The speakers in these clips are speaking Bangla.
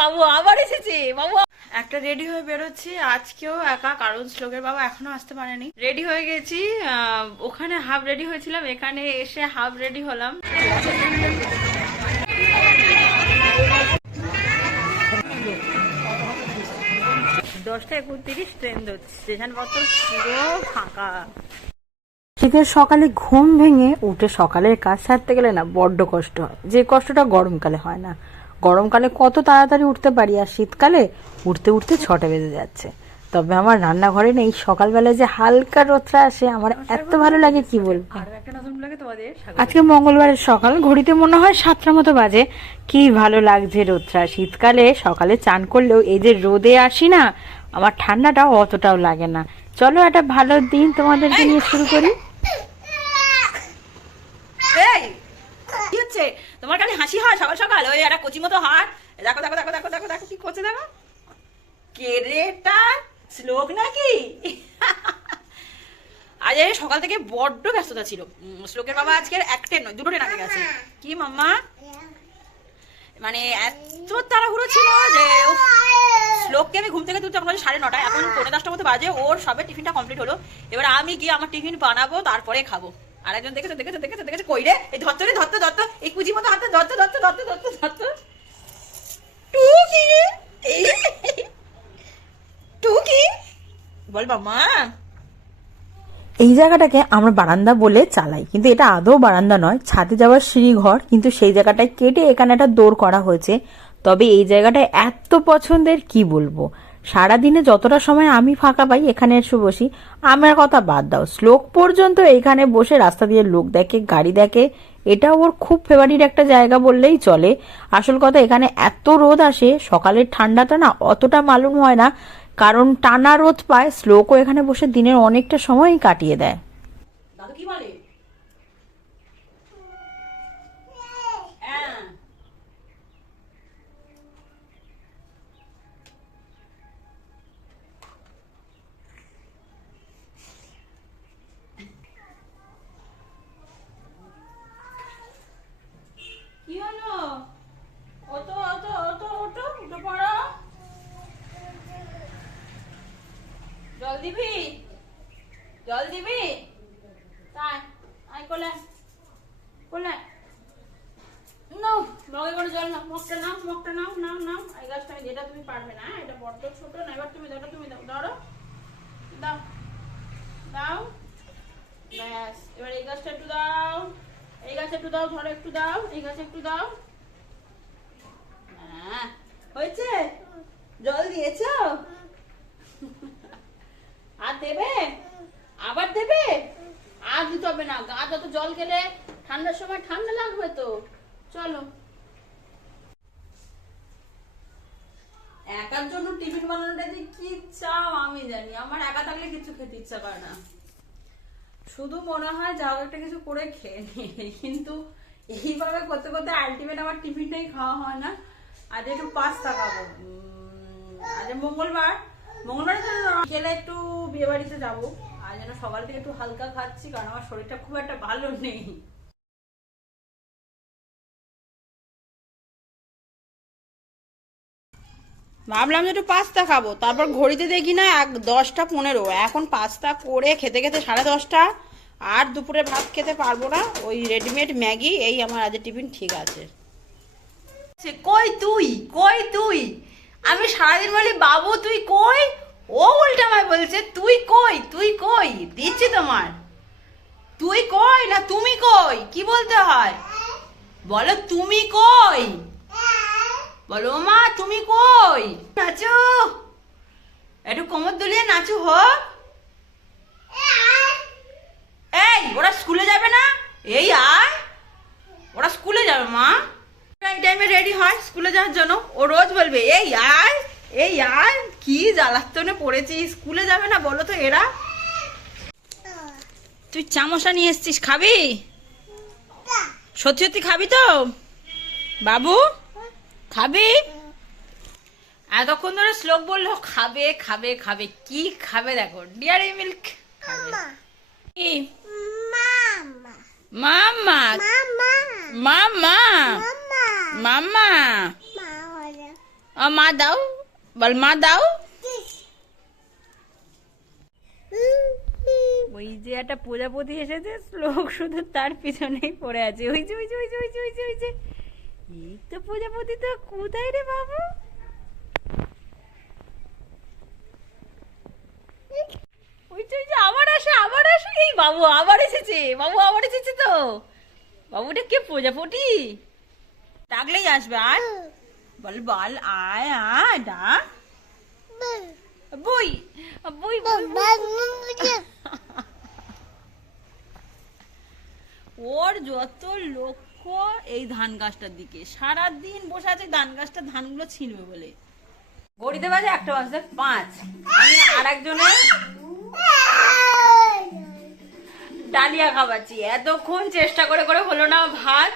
বাবু আবার এসেছে বাবু। একটা রেডি হয়ে বেরোচ্ছি আজকেও একা, কারণ শ্লোকের বাবা এখনো আসতে পারেনি। রেডি হয়ে গেছি, ওখানে হাফ রেডি হয়েছিলাম, এখানে এসে হাফ রেডি হলাম। 10:31 ট্রেন ধরছি, স্টেশন পত্র পুরো ফাঁকা। শীতের সকালে ঘুম ভেঙে উঠে সকালের কাজ সারতে গেলে না বড্ড কষ্ট হয়, যে কষ্টটা গরমকালে হয় না। গরমকালে কত তাড়াতাড়ি উঠতে পারি, আর শীতকালে উঠতে উঠতে 6টা বেজে যাচ্ছে। তবে আমার রান্নাঘরে নেই সকালবেলায় যে হালকা রোদটা আসে, আমার এত ভালো লাগে কি বলবো। আজকে মঙ্গলবারের সকাল, ঘড়িতে মনে হয় 7টার মতো বাজে। কি ভালো লাগছে রোদটা। শীতকালে সকালে চান করলেও এই যে রোদে আসি না, আমার ঠান্ডাটা অতটাও লাগে না। চলো একটা ভালো দিন তোমাদেরকে নিয়ে শুরু করি। কি হচ্ছে তোমার? কানে হাসি হয় সকাল সকাল? ওই একটা কচি মতো হাত, দেখো দেখো দেখো দেখো দেখো দেখো কি করছে দেখো। কে রে এটা? শ্লোক নাকি? আজ সকাল থেকে বড্ড ব্যস্ততা ছিল। শ্লোকের বাবা আজকের একটা নয়, 2টো ট্রেন আগে গেছে। কি মাম্মা? মানে এত তাড়াহুড়ো ছিল যে শ্লোককে আমি ঘুম থেকে তুলতে তখন 9:30, এখন 9:45 মতো বাজে। ওর সবে টিফিনটা কমপ্লিট হলো। এবার আমি গিয়ে আমার টিফিন বানাবো, তারপরে খাবো। আর একজন দেখেছো দেখেছো দেখেছো দেখেছো কই রে? এই ধরতো রে, ধরতো ধরতো, এই কুচি মতো হাতে ধরতো ধরতো ধরতো ধরতো ধরতো। টুকি টুকি বল বাবা। এই জায়গাটাকে আমরা বারান্দা বলে চালাই, কিন্তু এটা আদৌ বারান্দা নয়, ছাদে যাওয়ার সিঁড়ি ঘর। কিন্তু সেই জায়গাটায় কেটে এখানে একটা দৌড় করা হয়েছে। তবে এই জায়গাটায় এত পছন্দের কি বলবো। সারাদিনে যতটা সময় আমি ফাঁকা পাই এখানে এসে বসি। আমার কথা বাদ দাও, শ্লোক পর্যন্ত এখানে বসে রাস্তা দিয়ে লোক দেখে, গাড়ি দেখে। এটা ওর খুব ফেভারিট একটা জায়গা বললেই চলে। আসল কথা, এখানে এত রোদ আসে, সকালের ঠান্ডাটা না অতটা মালুম হয় না, কারণ টানা রোদ পায়। শ্লোকও এখানে বসে দিনের অনেকটা সময়ই কাটিয়ে দেয়। দাদু কি বলে? কি হলো? ওতো ওতো ওতো ওটো উঠে পড়ো। জল দিবি? জল দিবি? তাই আই কোলে কোলে নাও, মগে করে জল নাও, মগটা নাও, মগটা নাও, নাও নাও। এই গাছটা যেটা তুমি পারবে না, এটা বড্ড ছোট না। এবার তুমি দাও, তুমি দাও, ধরো দাও দাও। ব্যাস, এবার এই গাছটা একটু দাও, এই গাছে একটু দাও, ধরো একটু দাও, এই গাছে একটু দাও। হ্যাঁ হয়েছে? জল দিয়েছো? আর দেবে? আবার দেবে? আর দিতে হবে না, গা যত জল গেলে ঠান্ডার সময় ঠান্ডা লাগবে তো। চলো। একার জন্য টিফিন বানানোটা যে কি চাও আমি জানি। আমার একা থাকলে কিছু খেতে ইচ্ছা করে না, শুধু মনে হয় যাও একটা কিছু করে খেয়ে নিই। কিন্তু এইভাবে করতে করতে আলটিমেট আমার টিফিনটাই খাওয়া হয় না। আজ একটু পাস্তা খাবো। আজ মঙ্গলবার, মঙ্গলবারে গেলে একটু বিয়ে বাড়িতে যাবো। আর যেন সকাল থেকে একটু হালকা খাচ্ছি, কারণ আমার শরীরটা খুব একটা ভালো নেই। ভাবলাম যে একটু পাস্তা খাবো, তারপর ঘড়িতে দেখি না 10:15। এখন পাস্তা করে খেতে খেতে 10:30। আর দুপুরে ভাত খেতে পারবো না, ওই রেডিমেড ম্যাগি এই আমার আজ টিফিন ঠিক আছে। কই তুই, কই তুই? আমি সারাদিন বলি বাবু তুই কই, ও উল্টা আমায় বলছে তুই কই, তুই কই। দিচ্ছি তোমার। তুই কই না তুমি কই, কি বলতে হয়? বলো তুমি কই, বলো মা তুমি কই। নাচো, একটু কোমর দুলিয়ে নাচু হোক। এই ওরা স্কুলে যাবে না? এই আয়, ওরা স্কুলে যাবে মা। এই টাইমে রেডি হয় স্কুলে যাওয়ার জন্য। ও রোজ বলবে এই আয়, এই আয়। কি জ্বালাতনে পড়েছি, স্কুলে যাবে না বলো তো এরা। তুই চামচা নিয়ে এসছিস, খাবি? সত্যি সত্যি খাবি তো বাবু? খাবি? এতক্ষণ ধরে শ্লোক বললো খাবে খাবে খাবে। কি খাবে দেখো, ডেয়ারি মিল্ক খাবে। কি মাম্মা? মাম্মা মাম্মা মা দাও, বল মা দাও। ওই যে একটা প্রজাপতি এসেছে, শ্লোক শুধু তার পিছনেই পড়ে আছে। ওই যে ওই যে ওই যে ওই যে ওই যে ওই যে এই তো প্রজাপতি, তো কোথায় রে বাবু? ওই যে ওই যে আবার আসে, আবার আসে। এই বাবু আবার এসেছে, বাবু আবার এসেছে তো। বাবুটা কে প্রজাপতি? ডাকলেই আসবে। আর বল বল আয় আয় ডাক। বই বই ওর যত লক্ষ্য এই ধান গাছটার দিকে, সারাদিন বসে আছে ধান গাছটা ধানগুলো ছিনবে বলে। ঘড়িতে বাজে 1:05। আমি আর একজনের ডালিয়া খাওয়াচ্ছি। এতক্ষণ চেষ্টা করে করে হলো না ভাত,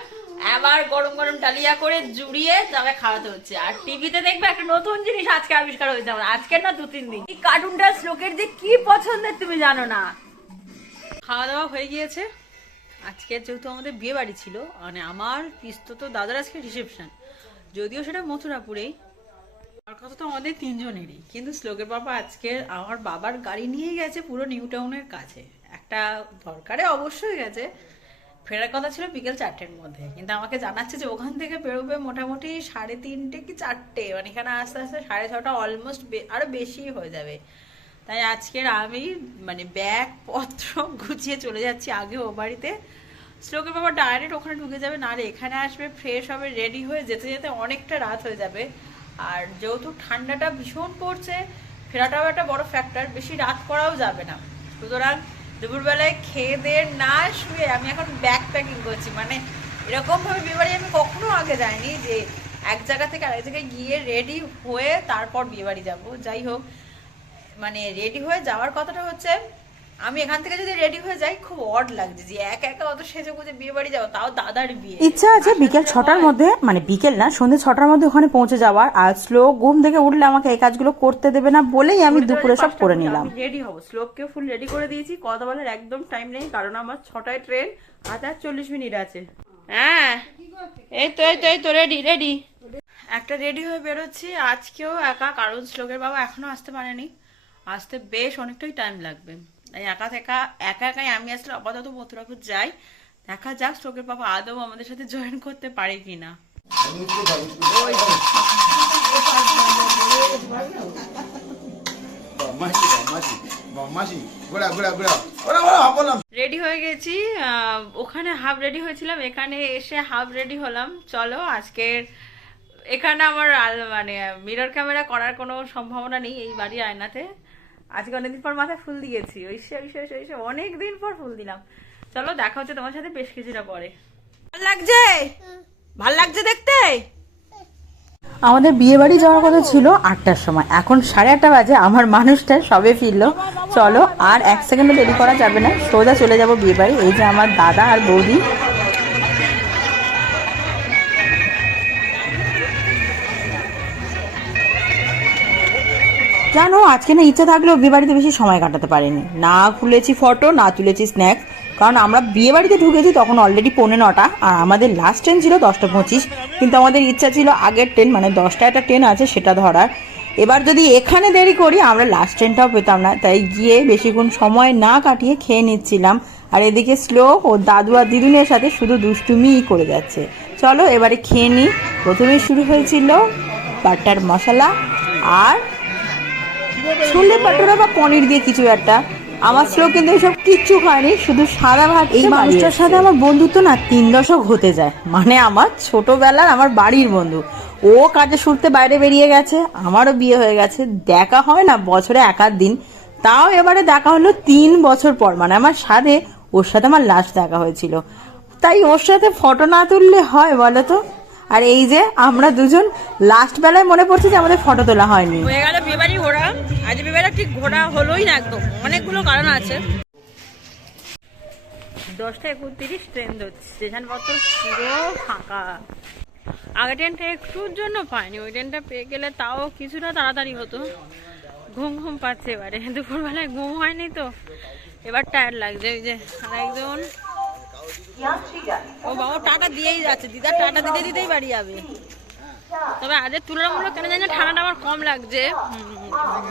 আবার গরম গরম ডালিয়া করে জুড়িয়ে তবে খাওয়াতে হচ্ছে। আর টিভিতে দেখবে একটা নতুন জিনিস আজকে আবিষ্কার হয়েছে আমার, আজকের না 2-3 দিন। এই কার্টুনটা শ্লোকের যে কি পছন্দের তুমি জানো না। খাওয়া দাওয়া হয়ে গিয়েছে। আজকে যেহেতু আমাদের বিয়ে বাড়ি ছিল, মানে আমার পিস্তত দাদার আজকে রিসেপশন, যদিও সেটা মথুরাপুরেই। আমার কথা তো আমাদের 3 জনেরই, কিন্তু শ্লোকের বাবা আজকে আমার বাবার গাড়ি নিয়ে গেছে পুরো নিউ টাউনের কাছে। একটা দরকারে অবশ্যই গেছে, ফেরার কথা ছিল বিকেল 4টের মধ্যে, কিন্তু আমাকে জানাচ্ছে যে ওখান থেকে বেরোবে মোটামুটি 3:30 কি 4টে, মানে এখানে আস্তে আস্তে 6:30 অলমোস্ট আরো বেশি হয়ে যাবে। তাই আজকের আমি মানে ব্যাগ পত্র গুছিয়ে চলে যাচ্ছি আগে ও বাড়িতে। শ্লোকের বাবা ডাইরেক্ট ওখানে ঢুকে যাবে, না রে এখানে আসবে, ফ্রেশ হবে, রেডি হয়ে যেতে যেতে অনেকটা রাত হয়ে যাবে। আর যেহেতু ঠান্ডাটা ভীষণ পড়ছে, ফেরাটাও একটা বড় ফ্যাক্টর, বেশি রাত করাও যাবে না। সুতরাং দুপুরবেলায় খেয়ে দিয়ে না শুয়ে আমি এখন ব্যাগ প্যাকিং করছি। মানে এরকমভাবে বিয়েবাড়ি আমি কখনো আগে যাইনি যে এক জায়গা থেকে আরেক জায়গায় গিয়ে রেডি হয়ে তারপর বিয়েবাড়ি যাব। যাই হোক, মানে রেডি হয়ে যাওয়ার কথাটা হচ্ছে, আমি এখান থেকে যদি রেডি হয়ে যাই খুব অড লাগছে যে একা একা অত সেজে গুজে বিয়ে বাড়ি যাবো, তাও দাদার বিয়ে। ইচ্ছা আছে বিকেল 6টার মধ্যে, মানে বিকেল না সন্ধ্যে 6টার মধ্যে ওখানে পৌঁছে যাওয়ার। আর শ্লোক ঘুম থেকে উঠলে আমাকে এই কাজগুলো করতে দেবে না বলেই আমি দুপুরে সব করে নিলাম। রেডি হবো, শ্লোককে ফুল রেডি করে দিয়েছি, কথা বলার একদম টাইম নেই, কারণ আমার 6টায় ট্রেন, আর 40 মিনিট আছে। হ্যাঁ এই তো এই তো এই তো রেডি রেডি। একটা রেডি হয়ে বেরোচ্ছি আজকেও একা, কারণ শ্লোকের বাবা এখনো আসতে পারেনি, আসতে বেশ অনেকটাই টাইম লাগবে। তাই একা একাই আমি আসলে আপাতত মথুরাপুর যাই, দেখা যাক শ্লোকের বাবা আদৌ আমাদের সাথে জয়েন করতে পারে কিনা। রেডি হয়ে গেছি, ওখানে হাফ রেডি হয়েছিলাম, এখানে এসে হাফ রেডি হলাম। চলো আজকের এখানে আমার মানে মিরর ক্যামেরা করার কোনো সম্ভাবনা নেই এই বাড়ির আয়নাতে। আজকে অনেকদিন পর মাথায় ফুল দিয়েছি, ওইসে অনেকদিন পর ফুল দিলাম। চলো দেখা হচ্ছে তোমার সাথে বেশ কিছুটা পরে। ভাল লাগছে দেখতে। আমাদের বিয়ে বাড়ি যাওয়ার কথা ছিল 8টার সময়, এখন 8:30 বাজে। আমার মানুষটা সবে ফিরলো। চলো আর 1 সেকেন্ডও দেরি করা যাবে না, সোজা চলে যাবো বিয়ে বাড়ি। এই যে আমার দাদা আর বৌদি। জানো আজকে না ইচ্ছা থাকলেও বিয়ে বাড়িতে বেশি সময় কাটাতে পারিনি, না খুলেছি ফটো, না তুলেছি স্ন্যাক্স। কারণ আমরা বিয়ে বাড়িতে ঢুকেছি তখন অলরেডি 9:45, আর আমাদের লাস্ট ট্রেন ছিল 10:25। কিন্তু আমাদের ইচ্ছা ছিল আগের ট্রেন, মানে 10টায় একটা ট্রেন আছে সেটা ধরার। এবার যদি এখানে দেরি করি আমরা লাস্ট ট্রেনটাও পেতাম না, তাই গিয়ে বেশিক্ষণ সময় না কাটিয়ে খেয়ে নিচ্ছিলাম। আর এদিকে শ্লোক ও দাদু আর দিদুনের সাথে শুধু দুষ্টুমিই করে যাচ্ছে। চলো এবারে খেয়ে নিই। প্রথমে শুরু হয়েছিল বাটার মশলা আর ছোলে পাটোরা বা পনির দিয়ে কিছু একটা। আমার শ্লোক কিন্তু এসব কিচ্ছু খায়নি, শুধু সাদা ভাত। এই মানুষটার সাথে আমার বন্ধুত্ব না 3 দশক হতে যায়, মানে আমার ছোটবেলার আমার বাড়ির বন্ধু। ও কাজে সূত্রে বাইরে বেরিয়ে গেছে, আমারও বিয়ে হয়ে গেছে, দেখা হয় না বছরে 1-8 দিন। তাও এবারে দেখা হলো 3 বছর পর, মানে আমার সাথে ওর সাথে আমার লাস্ট দেখা হয়েছিল। তাই ওর সাথে ফটো না তুললে হয় বলো তো? আর এই যে আমরা দুজন লাস্ট বেলায় মনে পড়ছে যে আমাদের ফটো তোলা হয়নি। হয়ে গেল বিয়েবাড়ি ঘোরা, আজ বিয়েবাড়ি ঠিক ঘোরা হলোই না একদম, অনেকগুলো কারণ আছে। 10:31 ট্রেন ধরছি, স্টেশন পত্র পুরো ফাঁকা। আগের ট্রেনটা একটুর জন্য পাইনি, ওই ট্রেনটা পেয়ে গেলে তাও কিছুটা তাড়াতাড়ি হতো। ঘুম পাচ্ছে এবারে, দুপুরবেলায় ঘুম হয়নি তো এবার টায়ার লাগছে। ওই যে আর একজন, ও বাবা টাটা দিয়েই যাচ্ছে, দিদা টাটা দিতেই বাড়ি যাবে। তবে আজের তুলনামূলক কেন জানি না ঠান্ডাটা আমার কম লাগছে,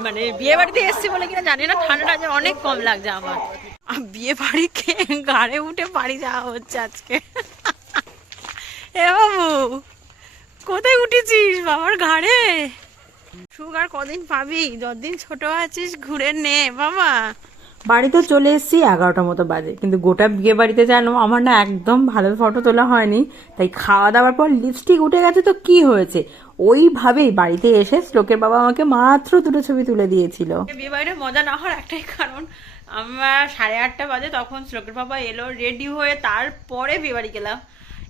মানে বিয়ে বাড়িতে এসছি বলে কিনা জানি না, ঠান্ডাটা আজ অনেক কম লাগছে আমার। বিয়ে বাড়িকে গাড়ে উঠে বাড়ি যাওয়া হচ্ছে আজকে। এ বাবু কোথায় উঠেছিস বাবার ঘাড়ে? সুগার কদিন পাবি, যতদিন ছোট আছিস ঘুরে নে বাবা। বাড়িতে চলে এসেছি 11টার মতো বাজে, কিন্তু গোটা বিয়ে বাড়িতে জানো আমার না একদম ভালো ফটো তোলা হয়নি। তাই খাওয়া দাওয়ার পর লিপস্টিক উঠে গেছে তো কি হয়েছে, ওইভাবেই বাড়িতে এসে শ্লোকের বাবা আমাকে মাত্র 2টো ছবি তুলে দিয়েছিল। বিয়ে বাড়িতে মজা না হওয়ার একটাই কারণ, আমরা 8:30 বাজে তখন শ্লোকের বাবা এলো, রেডি হয়ে তারপরে বিয়ে বাড়ি গেলাম।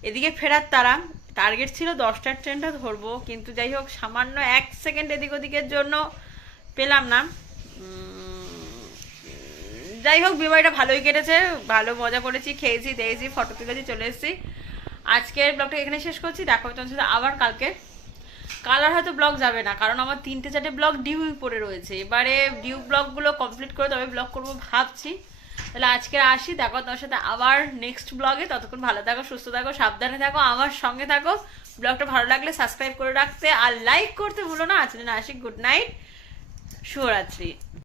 এদিকে ফেরার তারা, টার্গেট ছিল 10টার ট্রেনটা ধরবো, কিন্তু যাই হোক সামান্য 1 সেকেন্ড এদিক ওদিকের জন্য পেলাম না। যাই হোক বিয়ে বাড়িটা ভালোই কেটেছে, ভালো মজা করেছি, খেয়েছি দিয়েছি, ফটো তুলেছি, চলে এসেছি। আজকের ব্লগটা এখানে শেষ করছি, দেখা হচ্ছে তোমার সাথে আবার কালকে। কাল আর হয়তো ব্লগ যাবে না, কারণ আমার 3-4 ব্লগ ডিউ পড়ে রয়েছে। এবারে ডিউ ব্লগগুলো কমপ্লিট করে তবে ব্লগ করবো ভাবছি। তাহলে আজকে আসি, দেখো তোমার সাথে আবার নেক্সট ব্লগে। ততক্ষণ ভালো থাকো, সুস্থ থাকো, সাবধানে থাকো, আমার সঙ্গে থাকো। ব্লগটা ভালো লাগলে সাবস্ক্রাইব করে রাখতে আর লাইক করতে ভুলো না। আজকে আসি, গুড নাইট, শুভরাত্রি।